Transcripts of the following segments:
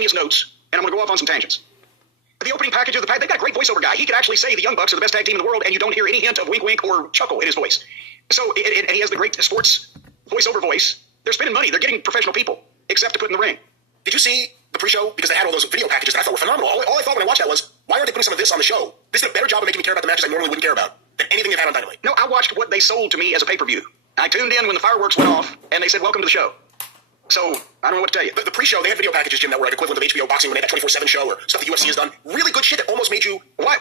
extraneous notes, and I'm going to go off on some tangents. The opening package of the pack, they've got a great voiceover guy. He could actually say the Young Bucks are the best tag team in the world, and you don't hear any hint of wink wink or chuckle in his voice. So, and he has the great sports voiceover voice. They're spending money. They're getting professional people, except to put in the ring. Did you see the pre-show? Because they had all those video packages that I thought were phenomenal. All I thought when I watched that was, why aren't they putting some of this on the show? This did a better job of making me care about the matches I normally wouldn't care about than anything they've had on Dynamite. No, I watched what they sold to me as a pay-per-view. I tuned in when the fireworks went off, and they said, welcome to the show. So, I don't know what to tell you. The pre-show, they had video packages, Jim, that were like equivalent of HBO boxing when they had that 24/7 show or stuff the UFC has done. Really good shit that almost made you... Why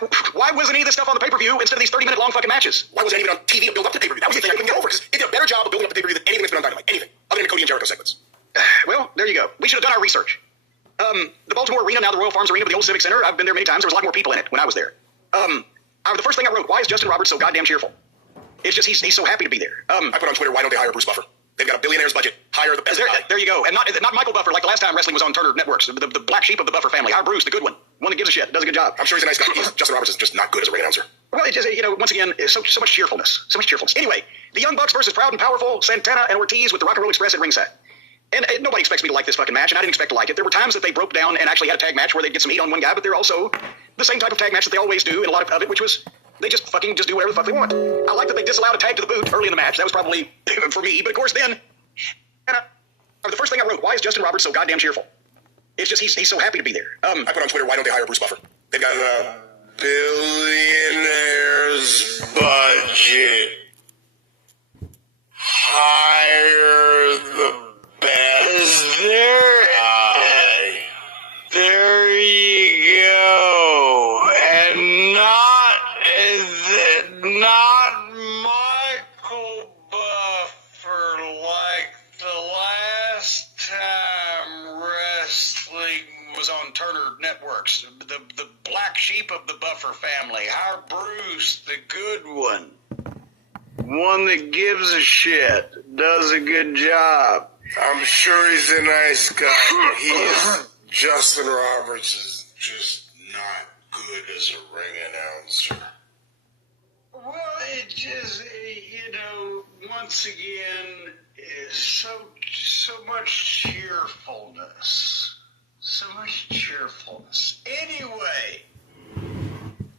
wasn't any of this stuff on the pay-per-view instead of these 30-minute long fucking matches? Why wasn't it even on TV to build up the pay-per-view? That was the thing I couldn't get over, because they did a better job of building up the pay-per-view than anything that's been on Dynamite. Anything. Other than the Cody and Jericho segments. Well, there you go. We should have done our research. The Baltimore Arena, now the Royal Farms Arena, but the old Civic Center, I've been there many times. There was a lot more people in it when I was there. The first thing I wrote, why is Justin Roberts so goddamn cheerful? It's just he's so happy to be there. I put on Twitter, why don't they hire Bruce Buffer? They've got a billionaire's budget. Hire the best guy. There you go. And not Michael Buffer, like the last time wrestling was on Turner Networks. The black sheep of the Buffer family. Hire Bruce, the good one. One that gives a shit, does a good job. I'm sure he's a nice guy. Justin Roberts is just not good as a ring announcer. Well, it just, once again, so much cheerfulness. So much cheerfulness. Anyway, the Young Bucks versus Proud and Powerful, Santana and Ortiz with the Rock and Roll Express at ringside. And nobody expects me to like this fucking match, and I didn't expect to like it. There were times that they broke down and actually had a tag match where they'd get some heat on one guy, but they're also the same type of tag match that they always do, and a lot of it, which was they just do whatever the fuck they want. I like that they disallowed a tag to the boot early in the match. That was probably for me, but of course then, the first thing I wrote, why is Justin Roberts so goddamn cheerful? It's just he's so happy to be there. I put on Twitter, why don't they hire Bruce Buffer? They've got a billionaire's budget. Hire the best guy. There you go. And not Michael Buffer like the last time wrestling was on Turner Networks. The black sheep of the Buffer family. Hire Bruce, the good one. One that gives a shit, does a good job. I'm sure he's a nice guy. Justin Roberts is just not good as a ring announcer. Well, it just, once again, is so much cheerfulness. So much cheerfulness. Anyway,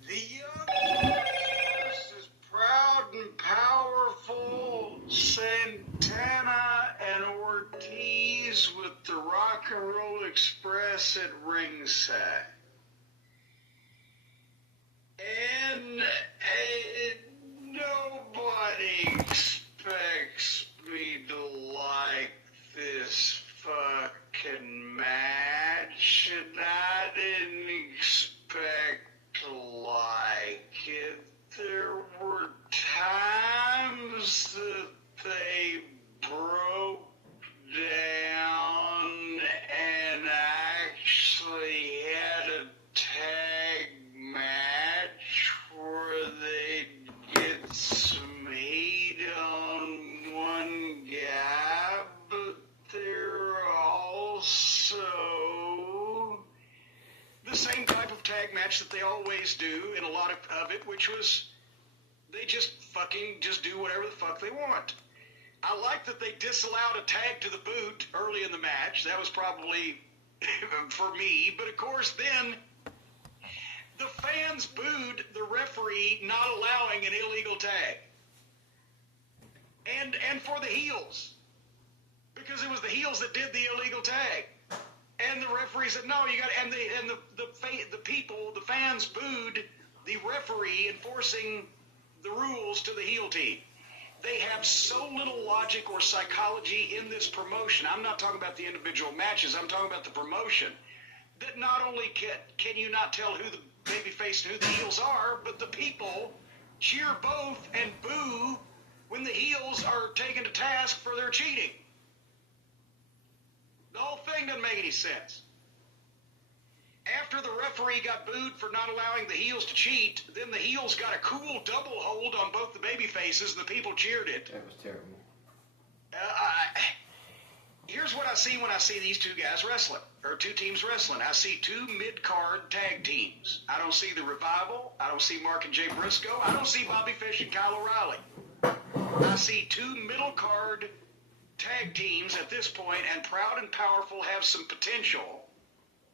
the Young Bucks is Proud and Powerful, Santana and Ortiz with the Rock and Roll Express at ringside. And nobody expects me to like this fucking match, and I didn't expect to like it. There were times that they broke down and actually had a tag match where they'd get some heat on one guy, but they're also the same type of tag match that they always do in a lot of it, which was they just do whatever the fuck they want. I like that they disallowed a tag to the boot early in the match. That was probably for me, but of course then the fans booed the referee not allowing an illegal tag. And for the heels. Because it was the heels that did the illegal tag. And the referee said, no, you got, and the people, the fans booed the referee enforcing the rules to the heel team. They have so little logic or psychology in this promotion. I'm not talking about the individual matches. I'm talking about the promotion. That not only can you not tell who the babyface and who the heels are, but the people cheer both and boo when the heels are taken to task for their cheating. The whole thing doesn't make any sense. After the referee got booed for not allowing the heels to cheat, then the heels got a cool double hold on both the baby faces, and the people cheered it. That was terrible. Here's what I see when I see these two guys wrestling, or two teams wrestling. I see two mid-card tag teams. I don't see the Revival. I don't see Mark and Jay Briscoe. I don't see Bobby Fish and Kyle O'Reilly. I see two middle-card tag teams at this point, and Proud and Powerful have some potential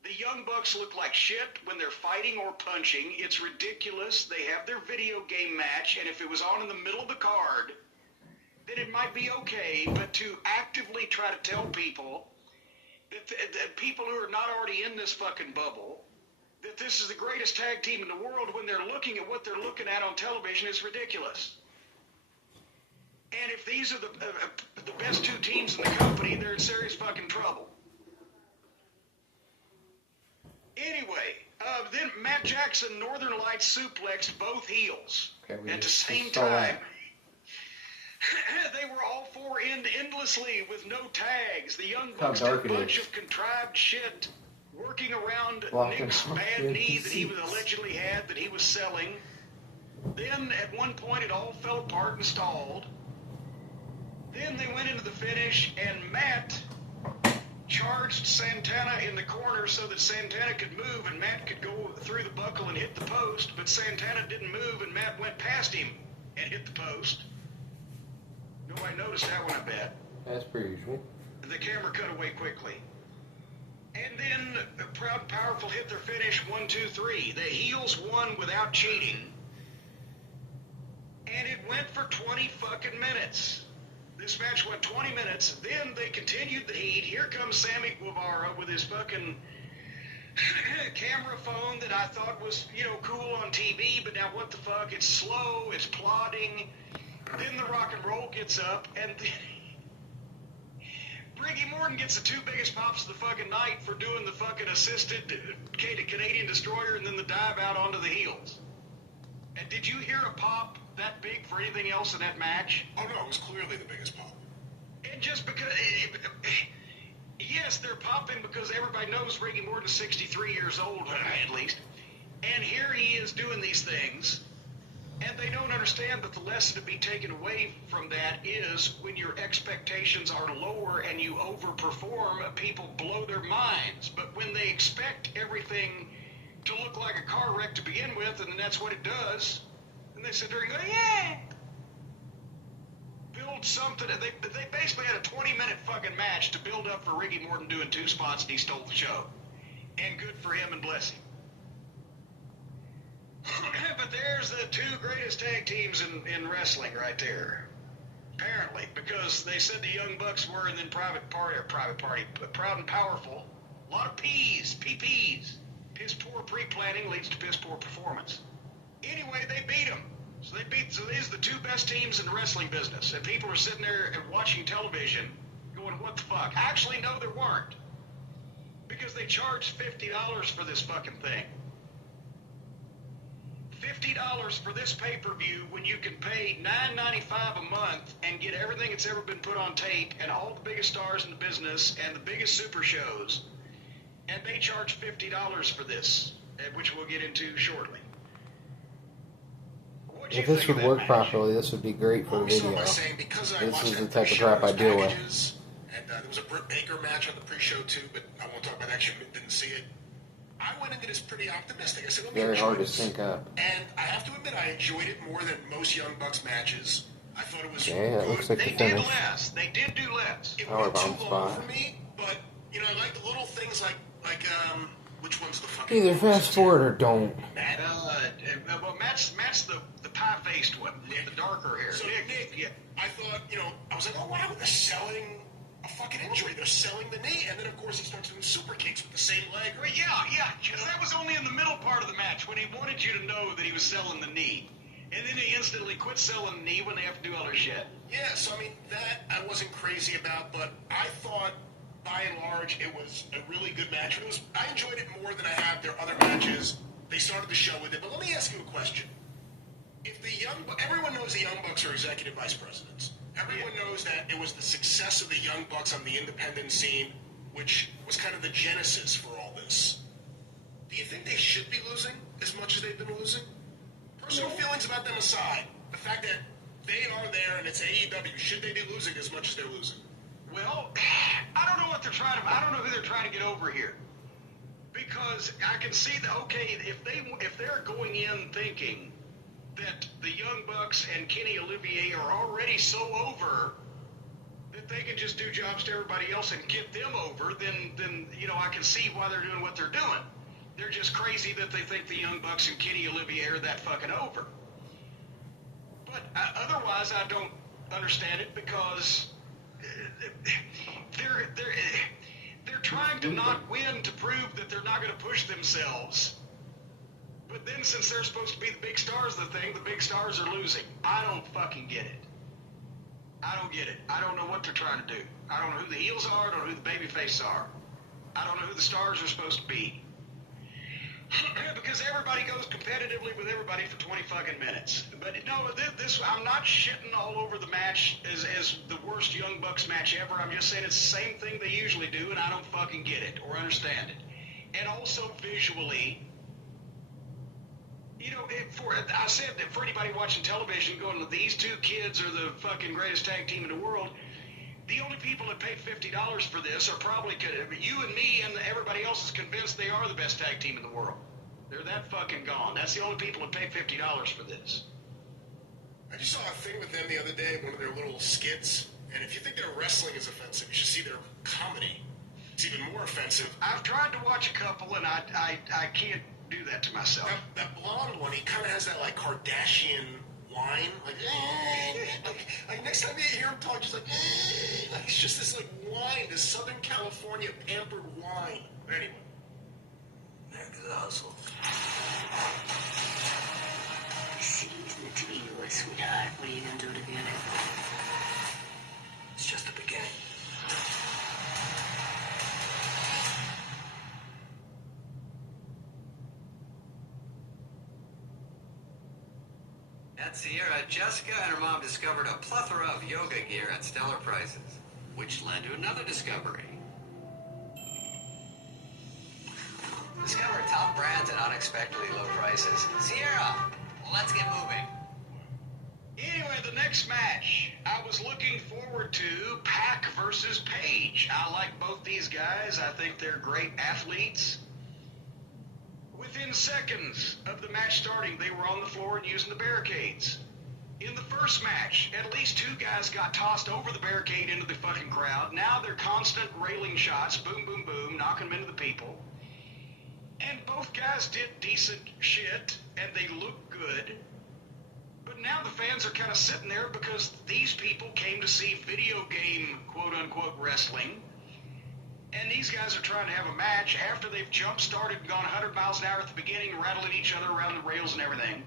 The Young Bucks look like shit when they're fighting or punching. It's ridiculous. They have their video game match, and if it was on in the middle of the card, then it might be okay. But to actively try to tell people that people who are not already in this fucking bubble, that this is the greatest tag team in the world when they're looking at what they're looking at on television is ridiculous. And if these are the best two teams in the company, they're in serious fucking trouble. Anyway, then Matt Jackson, Northern Lights suplexed both heels. Okay, at the same time. They were all four endlessly with no tags. The Young Bucks did a bunch of contrived shit, working around Nick's bad knee that he allegedly had that he was selling. Then at one point it all fell apart and stalled. Then they went into the finish, and Matt charged Santana in the corner so that Santana could move and Matt could go through the buckle and hit the post, but Santana didn't move and Matt went past him and hit the post. Nobody noticed that one, I bet. That's pretty usual. The camera cut away quickly. And then Proud and Powerful hit their finish, 1, 2, 3. The heels won without cheating. And it went for 20 fucking minutes. This match went 20 minutes. Then they continued the heat. Here comes Sammy Guevara with his fucking camera phone that I thought was, cool on TV, but now what the fuck? It's slow, it's plodding. Then the rock and roll gets up, and Ricky Morton gets the two biggest pops of the fucking night for doing the fucking assisted Canadian Destroyer and then the dive out onto the heels. And did you hear a pop that big for anything else in that match? Oh, no, it was clearly the biggest pop. And just because... Yes, they're popping because everybody knows Ricky Morton's 63 years old, at least. And here he is doing these things. And they don't understand that the lesson to be taken away from that is when your expectations are lower and you overperform, people blow their minds. But when they expect everything to look like a car wreck to begin with, and then that's what it does, and they sit there and go, yeah! Build something. They basically had a 20-minute fucking match to build up for Ricky Morton doing 2 spots, and he stole the show. And good for him and bless him. But there's the two greatest tag teams in wrestling right there. Apparently, because they said the Young Bucks were, and then Proud and Powerful. A lot of PPs. Piss poor pre-planning leads to piss poor performance. Anyway, they beat them. So these are the two best teams in the wrestling business. And people are sitting there and watching television going, what the fuck? Actually, no, there weren't. Because they charged $50 for this fucking thing. $50 for this pay-per-view when you can pay $9.95 a month and get everything that's ever been put on tape and all the biggest stars in the business and the biggest super shows, and they charge $50 for this, which we'll get into shortly. If this would work properly, this would be great for the video. This is the type of crap I deal with. And there was a Britt Baker match on the pre-show too, but I won't talk about that. Didn't see it. I went into this pretty optimistic. I said, very hard to sync up. And I have to admit, I enjoyed it more than most Young Bucks matches. I thought it was okay, that looks like they the finish. did less. They did do less. It went too long for me, but, I like the little things like which one's the fucking... Either fast forward or don't. Matt, Matt's the pie-faced one, the darker hair. So Nick, yeah. I thought, I was like, oh, wow, they're selling a fucking injury. They're selling the knee. And then, of course, he starts doing super kicks with the same leg. Yeah, because that was only in the middle part of the match when he wanted you to know that he was selling the knee. And then he instantly quit selling the knee when they have to do all their shit. Yeah, so, that I wasn't crazy about, but I thought, by and large, it was a really good match. I enjoyed it more than I have their other matches. They started the show with it. But let me ask you a question. Everyone knows the Young Bucks are executive vice presidents. Everyone knows that it was the success of the Young Bucks on the independent scene, which was kind of the genesis for all this. Do you think they should be losing as much as they've been losing? Personal feelings about them aside, the fact that they are there and it's AEW, should they be losing as much as they're losing? Well, I don't know what they're trying to... I don't know who they're trying to get over here. Because I can see that, okay, if they're going in thinking that the Young Bucks and Kenny Olivier are already so over if they can just do jobs to everybody else and get them over, then I can see why they're doing what they're doing. They're just crazy that they think the Young Bucks and Kenny Olivier are that fucking over. But otherwise, I don't understand it because they're trying to not win to prove that they're not going to push themselves. But then, since they're supposed to be the big stars of the thing, the big stars are losing. I don't fucking get it. I don't get it. I don't know what they're trying to do. I don't know who the heels are. I don't know who the babyfaces are. I don't know who the stars are supposed to be. Because everybody goes competitively with everybody for 20 fucking minutes. But no, this I'm not shitting all over the match as the worst Young Bucks match ever. I'm just saying it's the same thing they usually do, and I don't fucking get it or understand it. And also visually, I said that for anybody watching television going, these two kids are the fucking greatest tag team in the world. The only people that paid $50 for this are probably you and me, and everybody else is convinced they are the best tag team in the world. They're that fucking gone. That's the only people that paid $50 for this. I just saw a thing with them the other day, one of their little skits, and if you think their wrestling is offensive, you should see their comedy. It's even more offensive. I've tried to watch a couple, and I can't do that to myself. That blonde one, he kind of has that, like, Kardashian whine. Like next time you hear him talk, just like it's just this, like, whine, this Southern California pampered whine. Anyway. America's a hustle. It's easy to you, sweetheart. What are you going to do to get it? It's just the beginning. At Sierra, Jessica and her mom discovered a plethora of yoga gear at stellar prices, which led to another discovery. Discover top brands at unexpectedly low prices. Sierra, let's get moving. Anyway, the next match, I was looking forward to Pac versus Page. I like both these guys. I think they're great athletes. Within seconds of the match starting, they were on the floor and using the barricades. In the first match, at least two guys got tossed over the barricade into the fucking crowd. Now they're constant railing shots, boom, boom, boom, knocking them into the people. And both guys did decent shit, and they look good. But now the fans are kind of sitting there because these people came to see video game, quote-unquote, wrestling. And these guys are trying to have a match after they've jump-started and gone 100 miles an hour at the beginning, rattling each other around the rails and everything.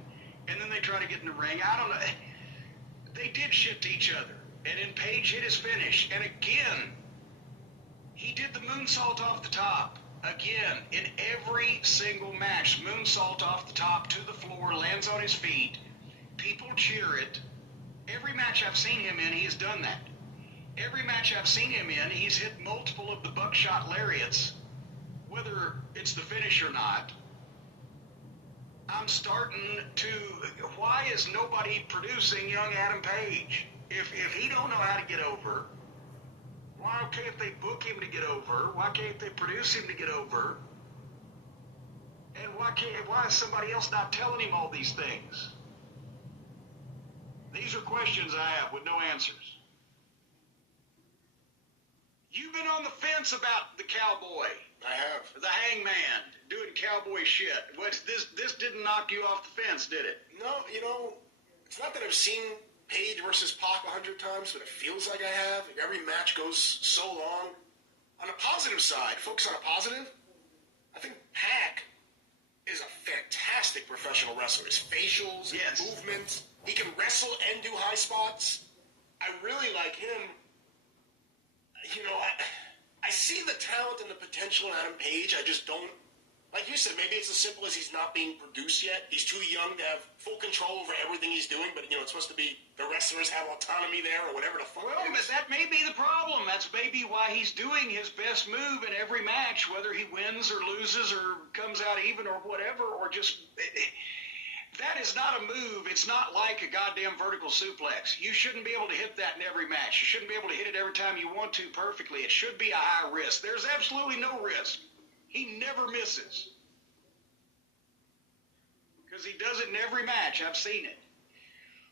And then they try to get in the ring. I don't know. They did shit to each other. And then Page hit his finish. And again, he did the moonsault off the top. Again, in every single match, moonsault off the top to the floor, lands on his feet. People cheer it. Every match I've seen him in, he has done that. Every match I've seen him in, he's hit multiple of the buckshot lariats. Whether it's the finish or not, I'm starting to... Why is nobody producing young Adam Page? If he don't know how to get over, why can't they book him to get over? Why can't they produce him to get over? And why is somebody else not telling him all these things? These are questions I have with no answers. You've been on the fence about the cowboy. I have. The hangman doing cowboy shit. This didn't knock you off the fence, did it? No, it's not that I've seen Page versus Pac 100 times, but it feels like I have. Every match goes so long. On the positive side, focus on a positive, I think Pac is a fantastic professional wrestler. His facials, yes, movement, he can wrestle and do high spots. I really like him. I see the talent and the potential in Adam Page. I just don't, like you said, maybe it's as simple as he's not being produced yet. He's too young to have full control over everything he's doing, but, it's supposed to be the wrestlers have autonomy there or whatever the fuck. Well, that may be the problem. That's maybe why he's doing his best move in every match, whether he wins or loses or comes out even or whatever, or just... That is not a move. It's not like a goddamn vertical suplex. You shouldn't be able to hit that in every match. You shouldn't be able to hit it every time you want to perfectly. It should be a high risk. There's absolutely no risk. He never misses. Because he does it in every match. I've seen it.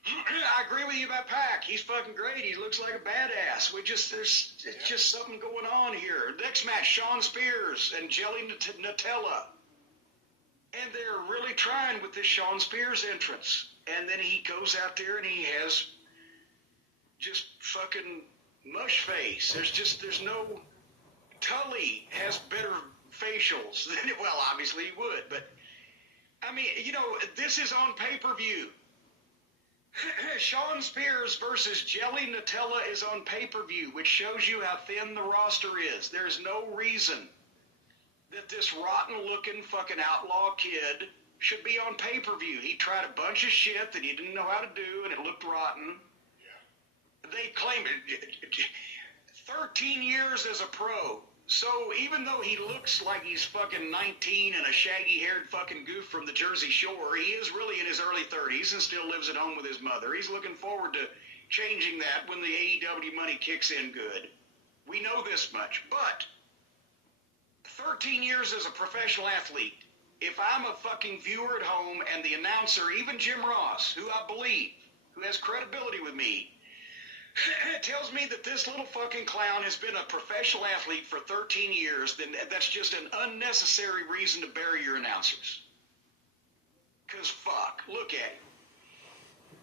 I agree with you about Pac. He's fucking great. He looks like a badass. There's just something going on here. Next match, Sean Spears and Jelly Nutella. And they're really trying with this Sean Spears entrance. And then he goes out there and he has just fucking mush face. There's no... Tully has better facials than, well, obviously he would, but, I mean, you know, this is on pay-per-view. Sean Spears versus Jelly Nutella is on pay-per-view, which shows you how thin the roster is. There's no reason that this rotten-looking fucking outlaw kid should be on pay-per-view. He tried a bunch of shit that he didn't know how to do, and it looked rotten. Yeah. They claim it. 13 years as a pro. So even though he looks like he's fucking 19 and a shaggy-haired fucking goof from the Jersey Shore, he is really in his early 30s and still lives at home with his mother. He's looking forward to changing that when the AEW money kicks in good. We know this much. But 13 years as a professional athlete, if I'm a fucking viewer at home and the announcer, even Jim Ross, who I believe, who has credibility with me, tells me that this little fucking clown has been a professional athlete for 13 years, then that's just an unnecessary reason to bury your announcers. Because fuck, look at him.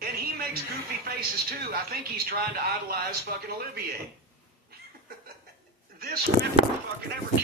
And he makes goofy faces too. I think he's trying to idolize fucking Olivier. This women fucking ever,